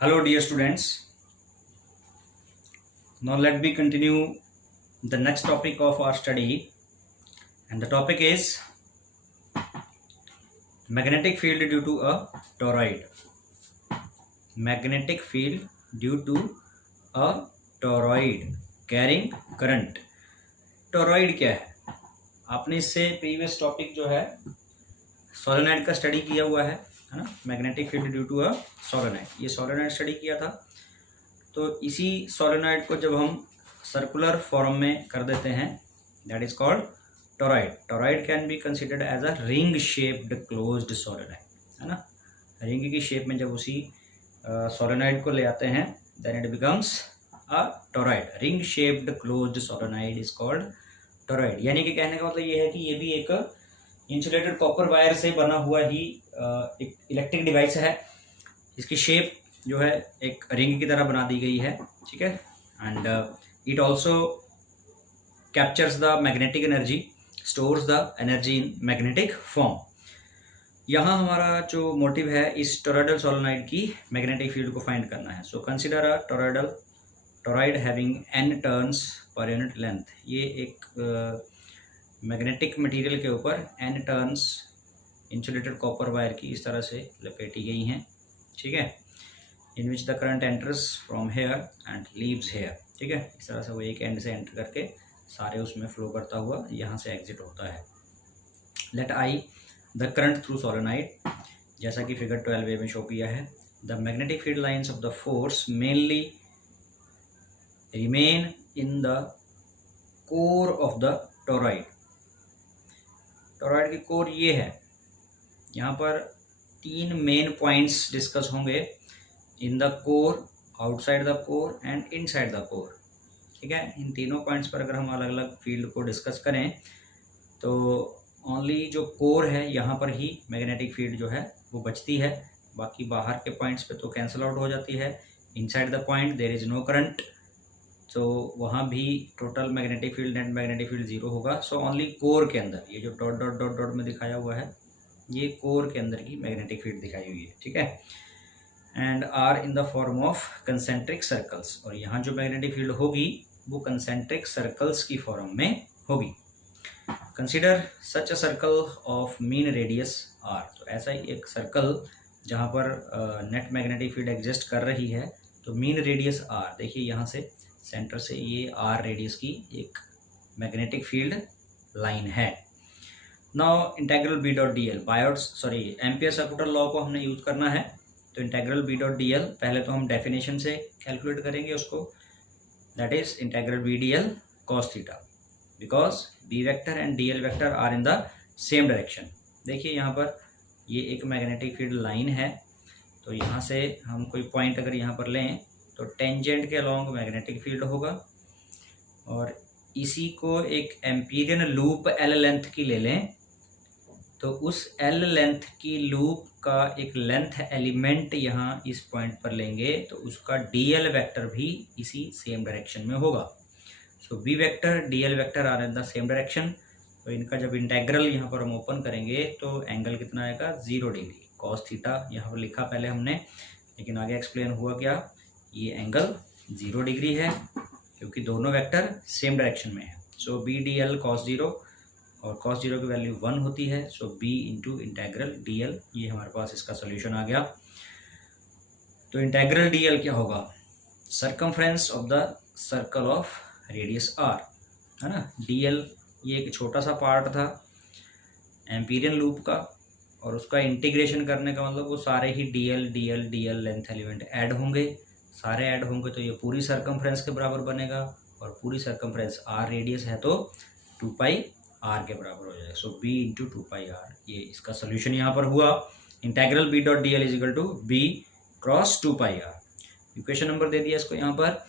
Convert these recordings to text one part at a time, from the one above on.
Hello, dear students. Now, let me continue the next topic of our study, and the topic is magnetic field due to a toroid. Magnetic field due to a toroid carrying current. Toroid क्या है? आपने इससे previous topic जो है solenoid का study किया हुआ है ना, magnetic field due to a solenoid. ये सोलेनॉइड स्टडी किया था। तो इसी सोलेनॉइड को जब हम सर्कुलर फॉर्म में कर देते हैं, that is called toroid. Toroid can be considered as a ring shaped closed solenoid, है ना। रिंग की शेप में जब उसी सोलेनॉइड को ले आते हैं, then it becomes a toroid. Ring shaped closed solenoid is called toroid. यानी कि कहने का मतलब ये है कि ये भी एक इंसुलेटेड कॉपर वायर से बना हुआ ही एक इलेक्ट्रिक डिवाइस है। इसकी शेप जो है एक रिंग की तरह बना दी गई है, ठीक है। And it also captures the magnetic energy, stores the energy in magnetic form. यहाँ हमारा जो मोटिव है इस टोरॉइडल सोलेनॉइड की मैग्नेटिक फील्ड को फाइंड करना है। So consider a toroid having n turns per unit length. ये एक मैग्नेटिक मटेरियल के ऊपर n turns insulated copper wire की इस तरह से लपेटी गई हैं, ठीक है। In which the current enters from here and leaves hair, ठीक है। इस तरह से वो एक एंड से एंटर करके सारे उसमें फ्लो करता हुआ यहाँ से एग्जिट होता है। Let I the current through solenoid, जैसा कि फिगर 12A में शो किया है। The magnetic field lines of the force mainly remain in the core of the toroid. Toroid की कोर ये है। यहाँ पर 3 मेन पॉइंट्स डिस्कस होंगे, in the core, outside the core and inside the core, ठीक है। इन तीनों पॉइंट्स पर अगर हम अलग अलग फील्ड को डिस्कस करें तो ओनली जो कोर है यहाँ पर ही मैग्नेटिक फील्ड जो है वो बचती है। बाकी बाहर के पॉइंट्स पे तो कैंसिल आउट हो जाती है। Inside the point there is no current, तो वहाँ भी total magnetic field, net magnetic field zero होगा। सो ओनली कोर के अंदर, ये जो डॉट डॉट डॉट डॉट में दिखाया हुआ है, ये कोर के अंदर की मैग्नेटिक फील्ड दिखाई हुई है, ठीक है। And are in the form of concentric circles, और यहाँ जो मैग्नेटिक फील्ड होगी वो कंसेंट्रिक सर्कल्स की फॉर्म में होगी। Consider such a circle of mean radius R. तो ऐसा ही एक सर्कल जहाँ पर नेट मैग्नेटिक फील्ड एग्जिस्ट कर रही है, तो मीन रेडियस आर, देखिए यहाँ से सेंटर से ये आर रेडियस की एक मैग्नेटिक फील्ड लाइन है। Now integral B dot D L, Ampere circular law को हमने यूज़ करना है। तो integral B dot D L, पहले तो हम डेफिनेशन से कैलकुलेट करेंगे उसको, that is integral B D L cos theta, because B vector and D L vector are in the same direction. देखिए यहाँ पर ये एक मैग्नेटिक फील्ड लाइन है, तो यहाँ से हम कोई पॉइंट अगर यहाँ पर लें तो टेंजेंट के अलोंग मैग्नेटिक फील्ड होगा, और इसी को एक एम्पीरियन लूप एल लेंथ की ले लें तो उस एल लेंथ की लूप का एक लेंथ एलिमेंट यहाँ इस पॉइंट पर लेंगे तो उसका डी एल वैक्टर भी इसी सेम डायरेक्शन में होगा। So B vector D L vector are in the same direction. तो इनका जब इंटेग्रल यहाँ पर हम ओपन करेंगे तो एंगल कितना आएगा, 0 डिग्री कॉस थीटा। यहाँ पर लिखा पहले हमने, लेकिन आगे एक्सप्लेन हुआ क्या, ये एंगल 0 डिग्री है क्योंकि दोनों वेक्टर सेम डायरेक्शन में है। सो बी डी एल कॉस 0, और कॉस 0 की वैल्यू 1 होती है। सो b into integral D L, ये हमारे पास इसका सोल्यूशन आ गया। तो इंटेग्रल डी एल क्या होगा, circumference of the circle of radius r, है ना। डी एल ये एक छोटा सा पार्ट था एम्पीरियन लूप का, और उसका इंटीग्रेशन करने का मतलब वो सारे ही D L length element add होंगे, सारे ऐड होंगे तो ये पूरी सर्कमफ्रेंस के बराबर बनेगा, और पूरी सर्कमफ्रेंस r रेडियस है तो 2 पाई r के बराबर हो जाएगा। So b into 2 pi r, ये इसका सोल्यूशन यहाँ पर हुआ। Integral b dot D L is equal to b cross 2 pi r। Equation number दे दिया इसको यहाँ पर।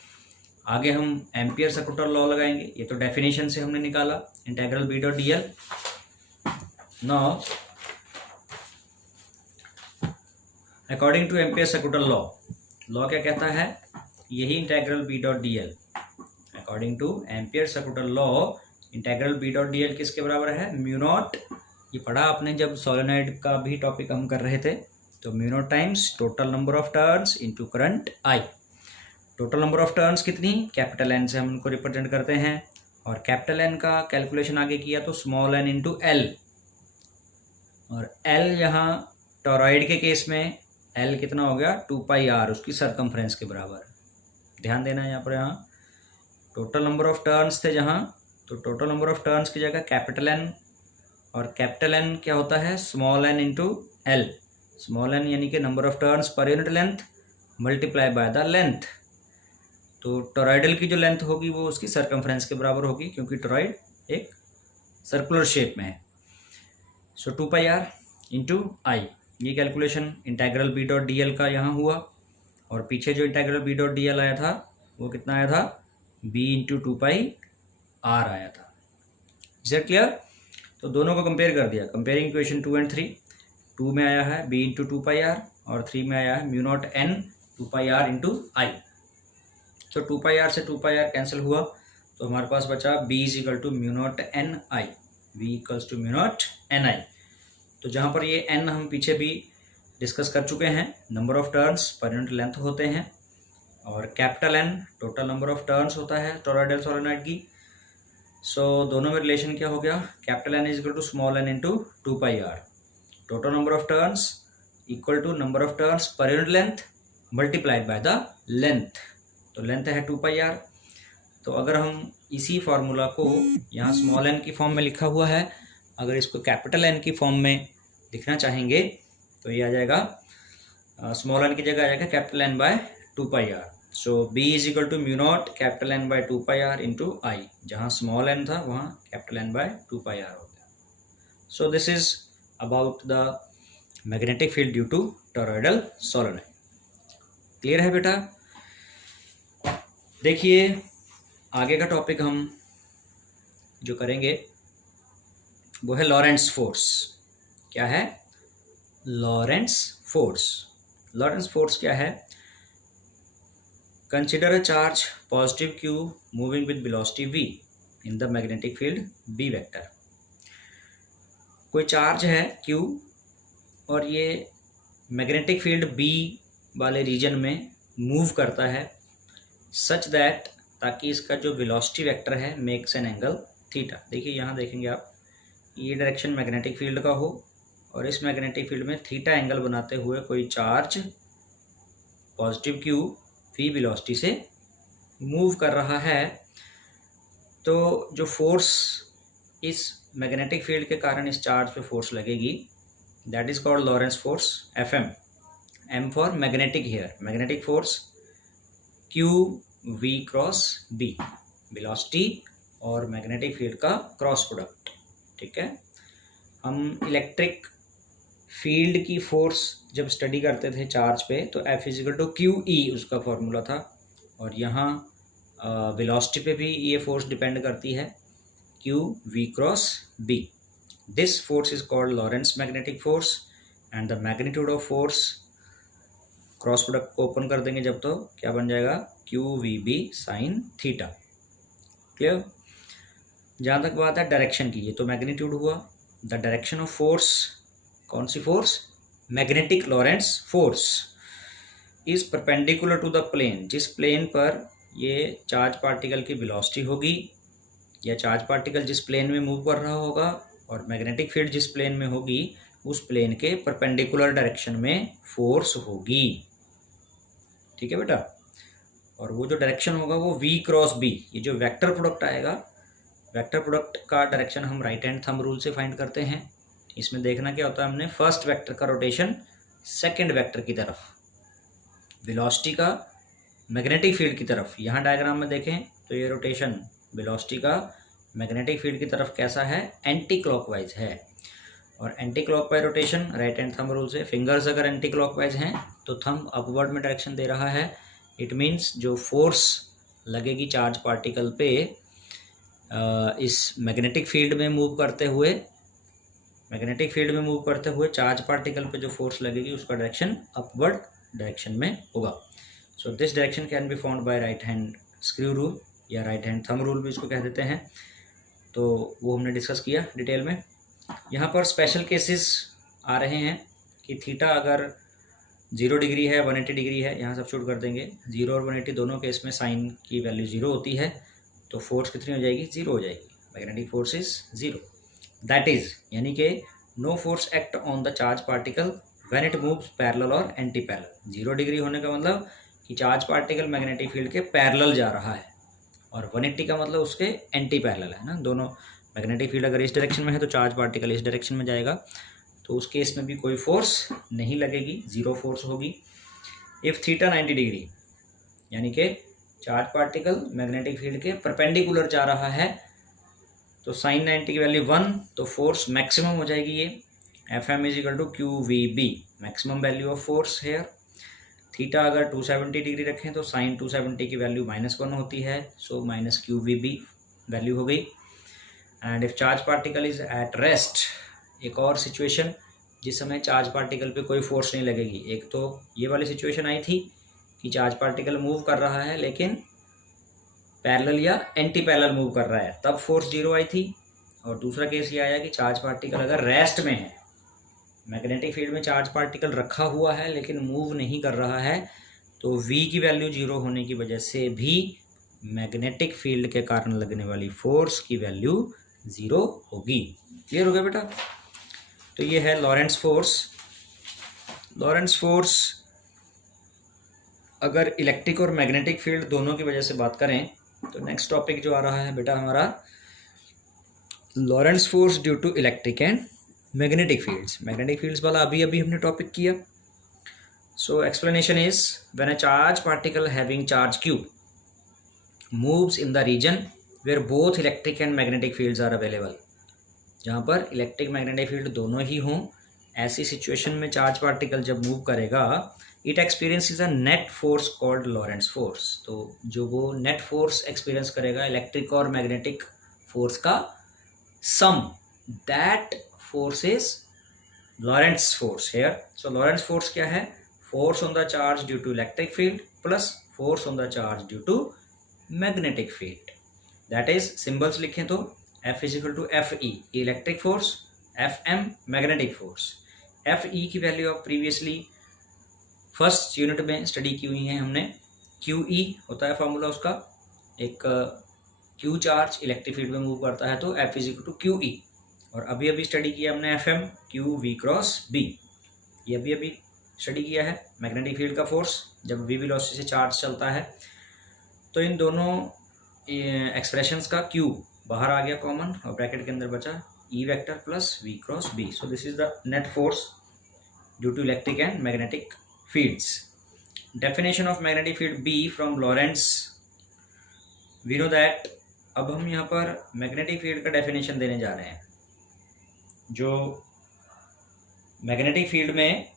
आगे हम एम्पियर सर्कुलर लॉ लगाएंगे, ये तो डेफिनेशन से हमने निकाला, integral b dot D L. Now according to Ampere circular law क्या कहता है, यही integral b dot D L. According to Ampere circular law integral B dot D L किसके बराबर है, म्यू नॉट। ये पढ़ा आपने जब सोलेनॉइड का भी टॉपिक हम कर रहे थे, तो mu naught times total number of turns into current I. Total number of turns कितनी, कैपिटल एन से हम उनको रिप्रेजेंट करते हैं, और कैपिटल एन का कैलकुलेशन आगे किया तो स्मॉल एन इंटू एल, और एल यहाँ टोरॉइड के केस में एल कितना हो गया 2 पाई आर, उसकी सरकमफ्रेंस के बराबर। ध्यान देना है यहाँ पर, यहाँ टोटल नंबर ऑफ टर्न्स थे जहाँ, तो टोटल नंबर ऑफ टर्न्स की जगह कैपिटल एन, और कैपिटल एन क्या होता है small N into L. Small N यानी कि number of turns per unit length multiply by the length. तो टोरॉइडल की जो लेंथ होगी वो उसकी सरकमफ्रेंस के बराबर होगी, क्योंकि टोरॉइड एक सर्कुलर शेप में है। सो 2 पाई आर इंटू आई, ये calculation integral B dot D L का यहाँ हुआ, और पीछे जो integral B dot D L आया था वो कितना आया था, बी इंटू 2 पाई आर आया था। Is that clear? तो दोनों को कंपेयर कर दिया, कंपेयरिंग इक्वेशन 2 एंड 3। 2 में आया है बी इंटू 2 पाई आर, और 3 में आया है mu naught N 2 pi R into I. तो 2 पाई आर से 2 पाई आर कैंसिल हुआ, तो हमारे पास बचा b is equal to mu naught N I, b equals to mu naught N I. तो जहाँ पर ये n हम पीछे भी डिस्कस कर चुके हैं, number of turns per unit length होते हैं, और capital N total number of turns होता है टोरॉइडल सोलेनॉइड की। सो दोनों में रिलेशन क्या हो गया, capital N is equal to small n into 2 pi R, total number of turns equal to number of turns per unit length multiplied by the length. तो length है 2 पाई आर। तो अगर हम इसी फार्मूला को यहाँ स्मॉल n की form में लिखा हुआ है, अगर इसको कैपिटल N की फॉर्म में लिखना चाहेंगे तो ये आ जाएगा स्मॉल n की जगह आ जाएगा capital N by 2 pi R. So b is equal to mu naught capital N by 2 pi R into I, जहाँ स्मॉल n था वहाँ capital N by 2 pi R होता है। So this is about the magnetic field due to toroidal solenoid. Clear है बेटा? देखिए आगे का टॉपिक हम जो करेंगे वो है लॉरेंट्ज फोर्स। क्या है? लॉरेंट्ज फोर्स। लॉरेंट्ज फोर्स क्या है? Consider a charge positive q moving with velocity v in the magnetic field b vector. कोई चार्ज है q और ये मैग्नेटिक फील्ड b वाले रीजन में मूव करता है सच दैट, ताकि इसका जो वेलोसिटी वेक्टर है मेक्स एन एंगल थीटा। देखिए यहाँ देखेंगे आप, ये डायरेक्शन मैग्नेटिक फील्ड का हो और इस मैग्नेटिक फील्ड में थीटा एंगल बनाते हुए कोई charge positive q v velocity से मूव कर रहा है, तो जो फोर्स इस मैग्नेटिक फील्ड के कारण इस चार्ज पे फोर्स लगेगी that is called Lorentz force Fm। m for magnetic here, magnetic force q v cross b, velocity और मैग्नेटिक फील्ड का क्रॉस प्रोडक्ट। ठीक है, हम इलेक्ट्रिक फील्ड की फोर्स जब स्टडी करते थे चार्ज पे तो F equal to Q E उसका फॉर्मूला था, और यहाँ वेलोसिटी पे भी ये फोर्स डिपेंड करती है q v cross b। This force is called Lorentz magnetic force and the magnitude of force, cross product को ओपन कर देंगे जब तो क्या बन जाएगा q v b sine theta. Clear? जहाँ तक बात है डायरेक्शन की, ये तो मैग्नीट्यूड हुआ। द डायरेक्शन ऑफ फोर्स, कौन सी force? Magnetic Lorentz force is perpendicular to the plane, जिस प्लेन पर ये चार्ज पार्टिकल की वेलोसिटी होगी या चार्ज पार्टिकल जिस प्लेन में मूव कर रहा होगा और मैग्नेटिक फील्ड जिस प्लेन में होगी उस प्लेन के परपेंडिकुलर डायरेक्शन में फोर्स होगी। ठीक है बेटा? और वो जो डायरेक्शन होगा वो v क्रॉस b, ये जो वेक्टर प्रोडक्ट आएगा, वेक्टर प्रोडक्ट का डायरेक्शन हम राइट हैंड थंब रूल से फाइंड करते हैं। इसमें देखना क्या होता है, हमने फर्स्ट वेक्टर का रोटेशन सेकंड वेक्टर की तरफ, वेलोसिटी का मैग्नेटिक फील्ड की तरफ। यहाँ डायग्राम में देखें तो ये रोटेशन वेलोसिटी का मैग्नेटिक फील्ड की तरफ कैसा है, एंटी क्लॉकवाइज है। और anti clockwise rotation right hand thumb rule से, फिंगर्स अगर एंटी क्लॉकवाइज हैं तो थंब अपवर्ड में डायरेक्शन दे रहा है। इट मीन्स जो फोर्स लगेगी चार्ज पार्टिकल पे इस मैग्नेटिक फील्ड में मूव करते हुए, मैग्नेटिक फील्ड में मूव करते हुए चार्ज पार्टिकल पे जो फोर्स लगेगी उसका डायरेक्शन अपवर्ड डायरेक्शन में होगा। So this direction can be found by right hand screw rule या राइट हैंड थंब रूल भी इसको कह देते हैं। तो वो हमने डिस्कस किया डिटेल में। यहाँ पर स्पेशल केसेस आ रहे हैं कि थीटा अगर 0 डिग्री है, 180 डिग्री है, यहाँ सब्स्टिट्यूट कर देंगे। 0 और 180 दोनों केस में साइन की वैल्यू 0 होती है, तो फोर्स कितनी हो जाएगी? 0 हो जाएगी। Magnetic force is 0। That is, यानी कि no force act on the charge particle when it moves parallel और एंटी पैरेलल। 0 डिग्री होने का मतलब कि चार्ज पार्टिकल मैग्नेटिक फील्ड के पैरेलल जा रहा है, और 180 का मतलब उसके एंटी पैरेलल है ना। दोनों मैग्नेटिक फील्ड अगर इस डायरेक्शन में है तो चार्ज पार्टिकल इस डायरेक्शन में जाएगा, तो उस केस में भी कोई फोर्स नहीं लगेगी, 0 फोर्स होगी। इफ़ थीटा 90 डिग्री, यानी कि चार्ज पार्टिकल मैग्नेटिक फील्ड के परपेंडिकुलर जा रहा है, तो साइन 90 की वैल्यू 1, तो फोर्स मैक्सिमम हो जाएगी ये। F M is equal to Q V B, maximum value of force here. Theta अगर 270 डिग्री रखें तो साइन 270 की वैल्यू -1 होती है, so minus Q V B value हो गई। And if charge particle is at rest, एक और सिचुएशन जिस समय चार्ज पार्टिकल पे कोई फोर्स नहीं लगेगी। एक तो ये वाली सिचुएशन आई थी कि चार्ज पार्टिकल मूव कर रहा है लेकिन पैरेलल या एंटी पैरेलल मूव कर रहा है, तब फोर्स 0 आई थी। और दूसरा केस ये आया कि चार्ज पार्टिकल अगर रेस्ट में है, मैग्नेटिक फील्ड में चार्ज पार्टिकल रखा हुआ है लेकिन मूव नहीं कर रहा है, तो v की वैल्यू 0 होने की वजह से भी मैग्नेटिक फील्ड के कारण लगने वाली फोर्स की वैल्यू 0 होगी। क्लियर हो गया बेटा? तो ये है लॉरेंट्ज फोर्स। लॉरेंट्ज फोर्स अगर इलेक्ट्रिक और मैग्नेटिक फील्ड दोनों की वजह से बात करें, तो नेक्स्ट टॉपिक जो आ रहा है बेटा हमारा, Lorentz force due to electric and magnetic fields. Magnetic fields वाला अभी हमने टॉपिक किया। So explanation is, when a charge particle having charge q moves in the region where both electric and magnetic fields are available, जहाँ पर electric magnetic field दोनों ही हों, ऐसी situation में चार्ज पार्टिकल जब मूव करेगा, it experiences a net force called Lorentz force. तो जो वो नेट फोर्स एक्सपीरियंस करेगा इलेक्ट्रिक और मैग्नेटिक फोर्स का sum, that force is Lorentz force here. So Lorentz force क्या है? Force on the charge due to electric field plus force on the charge due to magnetic field. That is, symbols लिखें तो F is equal to F E electric force, F M magnetic force. F E की value आप previously first unit में study की हुई है हमने। Q E होता है फॉर्मूला उसका, एक क्यू चार्ज इलेक्ट्रिक फील्ड में मूव करता है तो F is equal to Q E. और अभी स्टडी किया हमने F M Q V cross B, ये अभी स्टडी किया है मैग्नेटिक फील्ड का फोर्स जब वी वेलोसिटी से चार्ज चलता है। तो इन दोनों एक्सप्रेशंस का क्यू बाहर आ गया कॉमन, और ब्रैकेट के अंदर बचा E vector plus V cross B. So this is the net force due to electric and magnetic fields. Definition of magnetic field B from Lorentz, we know that. अब हम यहाँ पर मैग्नेटिक फील्ड का definition देने जा रहे हैं। जो मैग्नेटिक फील्ड में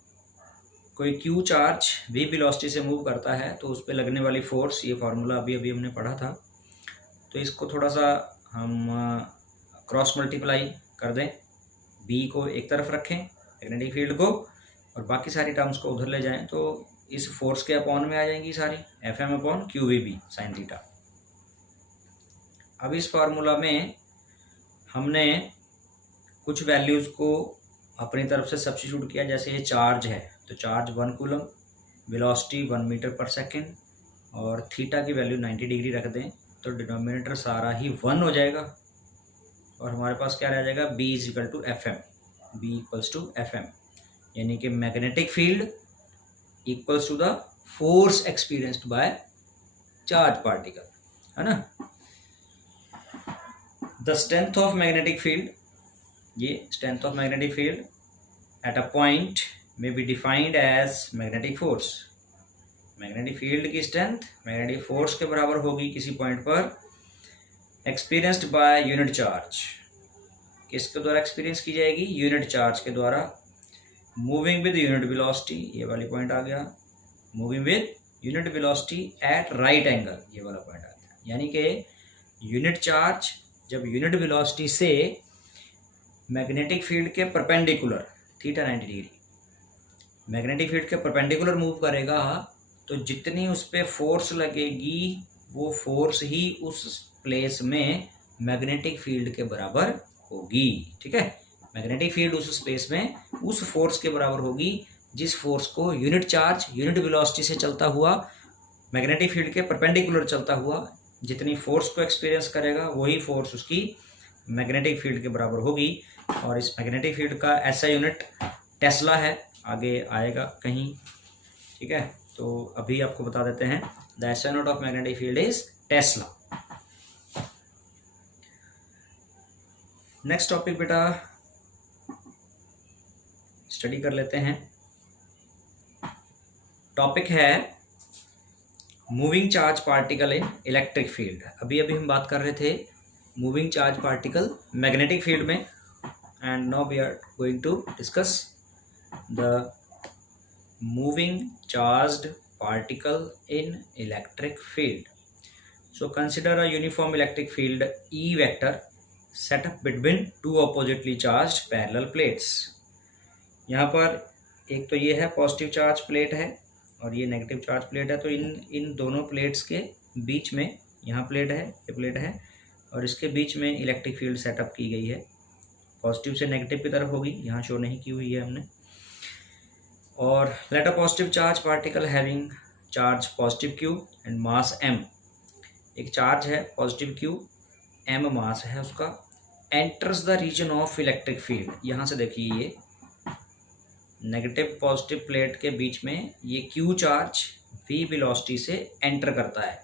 कोई क्यू चार्ज वी वेलोसिटी से मूव करता है तो उस पर लगने वाली फोर्स, ये फार्मूला अभी हमने पढ़ा था, तो इसको थोड़ा सा हम क्रॉस मल्टीप्लाई कर दें। बी को एक तरफ रखें मैग्नेटिक फील्ड को, और बाकी सारी टर्म्स को उधर ले जाएं, तो इस फोर्स के अपॉन में आ जाएंगी सारी, F M upon Q V B sine theta. अब इस फार्मूला में हमने कुछ वैल्यूज़ को अपनी तरफ से सब्स्टिट्यूट किया। जैसे ये चार्ज है तो चार्ज 1 कूलम, वेलोसिटी 1 मीटर पर सेकेंड, और थीटा की वैल्यू 90 डिग्री रख दें तो डिनोमिनेटर सारा ही 1 हो जाएगा, और हमारे पास क्या रह जाएगा? B is equal to F M, B equals to F M, यानी कि magnetic field equals to the force experienced by charge particle, है ना। The strength of magnetic field, ये strength of magnetic field at a point में B defined as magnetic force. Magnetic field की strength magnetic force के बराबर होगी किसी point पर, एक्सपीरियंस्ड बाय यूनिट चार्ज। किसके द्वारा एक्सपीरियंस की जाएगी? यूनिट चार्ज के द्वारा। मूविंग विद यूनिट वेलोसिटी, ये वाली पॉइंट आ गया, moving with unit velocity at right angle, ये वाला पॉइंट आ गया। यानी कि यूनिट चार्ज जब यूनिट वेलोसिटी से मैग्नेटिक फील्ड के perpendicular theta 90 degree magnetic field के परपेंडिकुलर मूव करेगा, तो जितनी उस पर फोर्स लगेगी वो फोर्स ही उस प्लेस में मैग्नेटिक फील्ड के बराबर होगी। ठीक है, मैग्नेटिक फील्ड उस स्पेस में उस फोर्स के बराबर होगी जिस फोर्स को यूनिट चार्ज यूनिट वेलोसिटी से चलता हुआ मैग्नेटिक फील्ड के परपेंडिकुलर चलता हुआ जितनी फोर्स को एक्सपीरियंस करेगा वही फोर्स उसकी मैग्नेटिक फील्ड के बराबर होगी। और इस मैग्नेटिक फील्ड का ऐसा यूनिट टेस्ला है, आगे आएगा कहीं, ठीक है। तो अभी आपको बता देते हैं, the SI unit of magnetic field is tesla. Next topic बेटा स्टडी कर लेते हैं। टॉपिक है moving charge particle in electric field. अभी हम बात कर रहे थे moving charge particle magnetic field में, and now we are going to discuss the moving charged particle in electric field. So consider a uniform electric field E vector set up between two oppositely charged parallel plates. यहाँ पर एक तो ये है positive charge plate है और ये negative charge plate है। तो इन दोनों प्लेट्स के बीच में, यहाँ प्लेट है, ये प्लेट है, और इसके बीच में इलेक्ट्रिक फील्ड सेटअप की गई है। पॉजिटिव से नेगेटिव की तरफ होगी, यहाँ शो नहीं की हुई है हमने। और let a positive charge particle having charge positive q and mass m। एक चार्ज है पॉजिटिव q, m मास है उसका, enters the region of electric field. यहाँ से देखिए ये नेगेटिव पॉजिटिव प्लेट के बीच में ये q चार्ज v वेलोसिटी से एंटर करता है,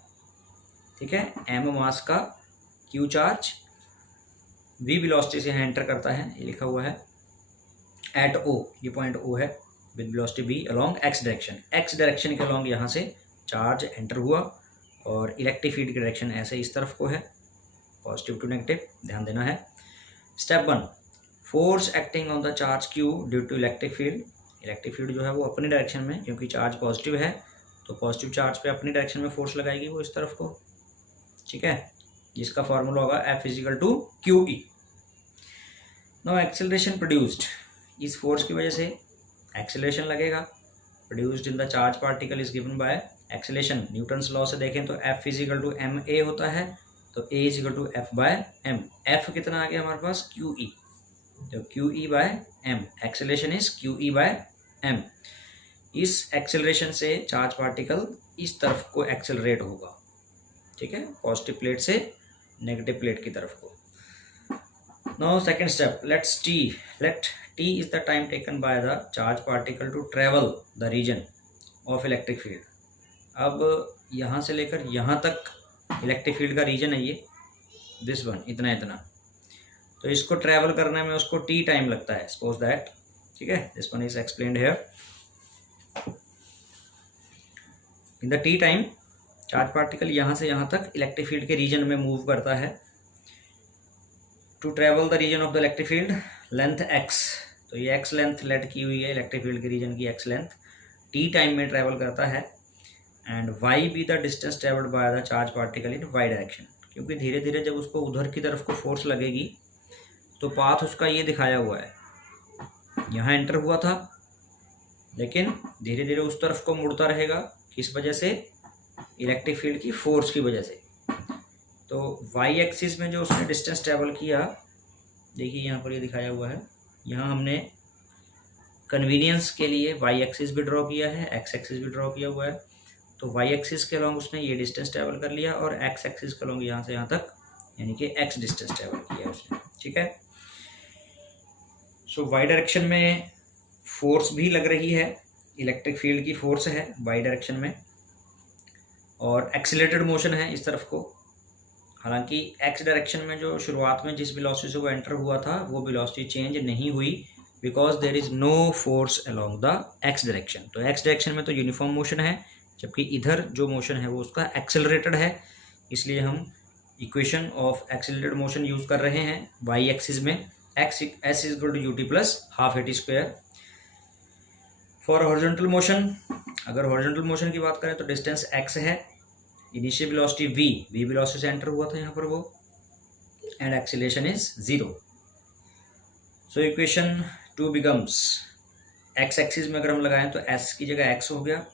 ठीक है। m मास का q चार्ज v वेलोसिटी से एंटर करता है, ये लिखा हुआ है एट o, ये पॉइंट o है, with velocity v along x direction. x direction के अलोंग यहाँ से चार्ज एंटर हुआ और इलेक्ट्रिक फील्ड की डायरेक्शन ऐसे इस तरफ को है, पॉजिटिव टू नेगेटिव, ध्यान देना है। Step 1, force acting on the charge q due to electric field. Electric field जो है वो अपनी डायरेक्शन में, क्योंकि चार्ज पॉजिटिव है तो पॉजिटिव चार्ज पे अपनी डायरेक्शन में फोर्स लगाएगी वो इस तरफ को, ठीक है। जिसका फॉर्मूला होगा F equal to QE। Now acceleration produced, इस फोर्स की वजह से एक्सेलरेशन लगेगा, produced in the charge particle is given by acceleration. Newton's law से देखें तो F इजिकल टू ma होता है, तो a equal to F by m। F कितना आ गया हमारे पास QE, तो QE by m, acceleration is QE by m। इस एक्सेलरेशन से चार्ज पार्टिकल इस तरफ को एक्सेलरेट होगा, ठीक है, पॉजिटिव प्लेट से नेगेटिव प्लेट की तरफ को। Now second step, let t is the time taken by the charge particle to travel the region of electric field। अब यहाँ से लेकर यहाँ तक इलेक्ट्रिक फील्ड का रीजन है ये, दिस वन, इतना इतना, तो इसको ट्रैवल करने में उसको t टाइम लगता है, सपोज दैट, ठीक है। This one is explained here. In the t time charge particle यहाँ से यहाँ तक इलेक्ट्रिक फील्ड के रीजन में मूव करता है। To travel the region of the electric field, length x, तो ये x लेंथ लेट की हुई है इलेक्ट्रिक फील्ड के रीजन की, x लेंथ t टाइम में ट्रेवल करता है। And y be the distance travelled by the charge particle in y direction, क्योंकि धीरे धीरे जब उसको उधर की तरफ को फोर्स लगेगी तो पाथ उसका ये दिखाया हुआ है, यहाँ एंटर हुआ था लेकिन धीरे धीरे उस तरफ को मुड़ता रहेगा, किस वजह से, इलेक्ट्रिक फील्ड की फोर्स की वजह से। तो y एक्सिस में जो उसने डिस्टेंस ट्रेवल किया, देखिए यहाँ पर ये दिखाया हुआ है, यहाँ हमने कन्वीनियंस के लिए y एक्सिस भी ड्रॉ किया है, x एक्सिस भी ड्रॉ किया हुआ है। तो y एक्सिस के अलोंग उसने ये डिस्टेंस ट्रेवल कर लिया और x एक्सिस के अलोंग यहाँ से यहाँ तक, यानी कि x डिस्टेंस ट्रेवल किया उसने, ठीक है। सो y डायरेक्शन में फोर्स भी लग रही है, इलेक्ट्रिक फील्ड की फोर्स है y डायरेक्शन में, और एक्सीलरेटेड मोशन है इस तरफ को। हालांकि x डायरेक्शन में जो शुरुआत में जिस वेलोसिटी से वो एंटर हुआ था वो वेलोसिटी चेंज नहीं हुई, because there is no force along the x direction. तो x डायरेक्शन में तो यूनिफॉर्म मोशन है, जबकि इधर जो मोशन है वो उसका एक्सेलरेटेड है, इसलिए हम equation of accelerated motion use कर रहे हैं y एक्सिस में, s is equal to ut plus half at square. For horizontal motion, अगर हॉरिजॉन्टल मोशन की बात करें तो डिस्टेंस x है, इनिशियल वेलोसिटी v वेलोसिटी से एंटर हुआ था यहाँ पर वो, and acceleration is 0। So equation 2 becomes, x axis में अगर हम लगाएं तो s की जगह x हो गया,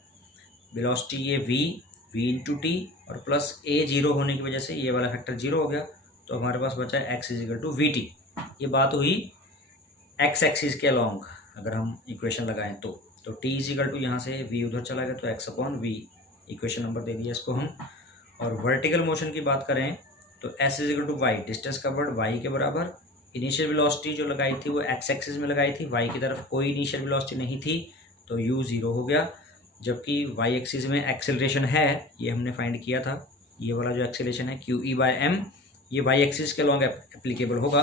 वेलोसिटी ये v इंटू टी, और प्लस a 0 होने की वजह से ये वाला फैक्टर 0 हो गया, तो हमारे पास बचा है x equal to V T. ये बात हुई x एक्सिस के अलॉन्ग अगर हम इक्वेशन लगाएं तो, तो टी इज इक्वल टू यहाँ से वी उधर चला गया तो X upon V, equation number दे दिया इसको हम। और वर्टिकल मोशन की बात करें तो S is equal to Y, distance covered Y के बराबर, इनिशियल वेलोसिटी जो लगाई थी वो एक्स एक्सिस में लगाई थी, वाई की तरफ कोई इनिशियल वेलोसिटी नहीं थी तो यू ज़ीरो हो गया, जबकि वाई एक्सिस में एक्सेलरेशन है, ये हमने फाइंड किया था, ये वाला जो एक्सेलरेशन है क्यू ई बाय एम, ये वाई एक्सिस के लॉन्ग एप्लीकेबल होगा।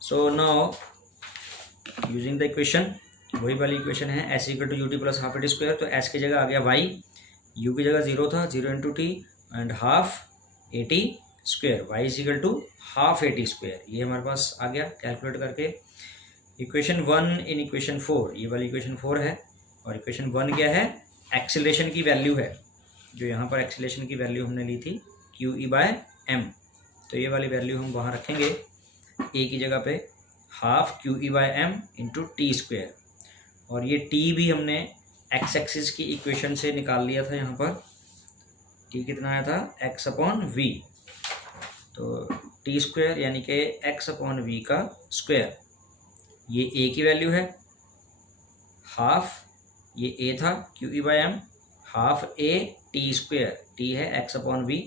So now using the equation, वही वाली इक्वेशन है S equal to U T plus half A T square, तो एस की जगह आ गया वाई, यू की जगह जीरो था, zero into T and half A T square, Y is equal to half A T square, ये हमारे पास आ गया कैलकुलेट करके। इक्वेशन 1 इन इक्वेशन 4, ये वाली इक्वेशन 4 है, और इक्वेशन 1 क्या है, एक्सेलरेशन की वैल्यू है, जो यहाँ पर एक्सेलरेशन की वैल्यू हमने ली थी क्यू ई बाय एम, तो ये वाली वैल्यू हम वहाँ रखेंगे ए की जगह पे, half Q E by M into T square, और ये टी भी हमने एक्स एक्सिस की इक्वेशन से निकाल लिया था, यहाँ पर टी कितना आया था एक्स अपॉन वी, तो टी स्क्वायर यानी कि एक्स अपॉन वी का स्क्वायर, ये ए की वैल्यू है, हाफ ये ए था Q E by M, half A T square, T है एक्स अपॉन वी,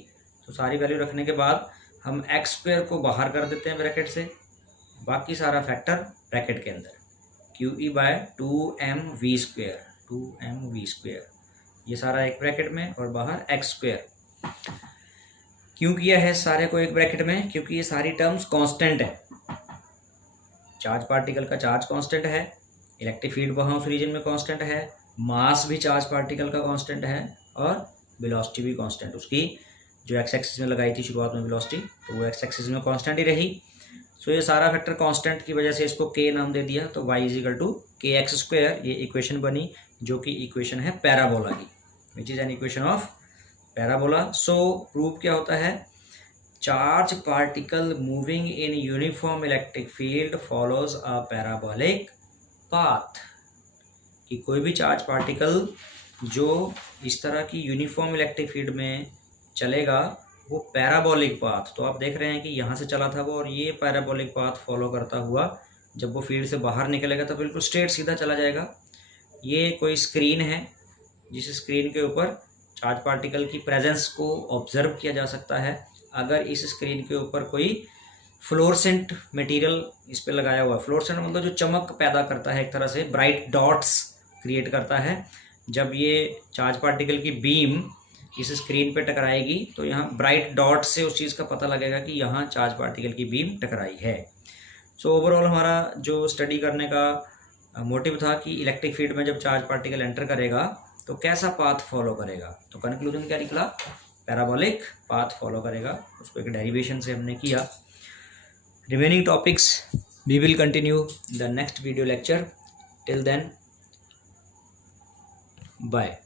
तो सारी वैल्यू रखने के बाद हम एक्स स्क्वायर को बाहर कर देते हैं ब्रैकेट से, बाकी सारा फैक्टर ब्रैकेट के अंदर, Q E bye 2m square, 2m square, ये सारा एक ब्रैकेट में और बाहर एक्स स्क्वायर। क्यों किया है सारे को एक ब्रैकेट में, क्योंकि ये सारी टर्म्स कांस्टेंट है, चार्ज पार्टिकल का चार्ज कांस्टेंट है, इलेक्ट्रिक फील्ड वहाँ उस रीजन में कांस्टेंट है, मास भी चार्ज पार्टिकल का कांस्टेंट है, और वेलोसिटी भी कांस्टेंट, उसकी जो एक्स एक्सिस में लगाई थी शुरुआत में वेलोसिटी, तो वो एक्स एक्सिस में कांस्टेंट ही रही। सो ये सारा फैक्टर कांस्टेंट की वजह से इसको के नाम दे दिया, तो y इज इक्वल टू के एक्स स्क्वायर, ये इक्वेशन बनी, जो कि इक्वेशन है पैराबोला की, which is an equation of parabola. So proof क्या होता है, charge particle moving in uniform electric field follows a parabolic path, कि कोई भी चार्ज पार्टिकल जो इस तरह की यूनिफॉर्म इलेक्ट्रिक फील्ड में चलेगा वो पैराबोलिक पाथ, तो आप देख रहे हैं कि यहाँ से चला था वो, और ये पैराबोलिक पाथ फॉलो करता हुआ जब वो फील्ड से बाहर निकलेगा तो बिल्कुल स्ट्रेट सीधा चला जाएगा। ये कोई स्क्रीन है, जिस स्क्रीन के ऊपर चार्ज पार्टिकल की प्रेजेंस को ऑब्जर्व किया जा सकता है। अगर इस स्क्रीन के ऊपर कोई फ्लोरेसेंट मटेरियल इस पे लगाया हुआ है, फ्लोरेसेंट मतलब जो चमक पैदा करता है, एक तरह से ब्राइट डॉट्स क्रिएट करता है, जब ये चार्ज पार्टिकल की बीम इस स्क्रीन पे टकराएगी तो यहाँ ब्राइट डॉट से उस चीज़ का पता लगेगा कि यहाँ चार्ज पार्टिकल की बीम टकराई है। सो ओवरऑल हमारा जो स्टडी करने का मोटिव था कि इलेक्ट्रिक फील्ड में जब चार्ज पार्टिकल एंटर करेगा तो कैसा पाथ फॉलो करेगा, तो कंक्लूजन क्या निकला, पैराबोलिक पाथ फॉलो करेगा, उसको एक डेरिवेशन से हमने किया। Remaining topics we will continue the next video lecture, till then bye.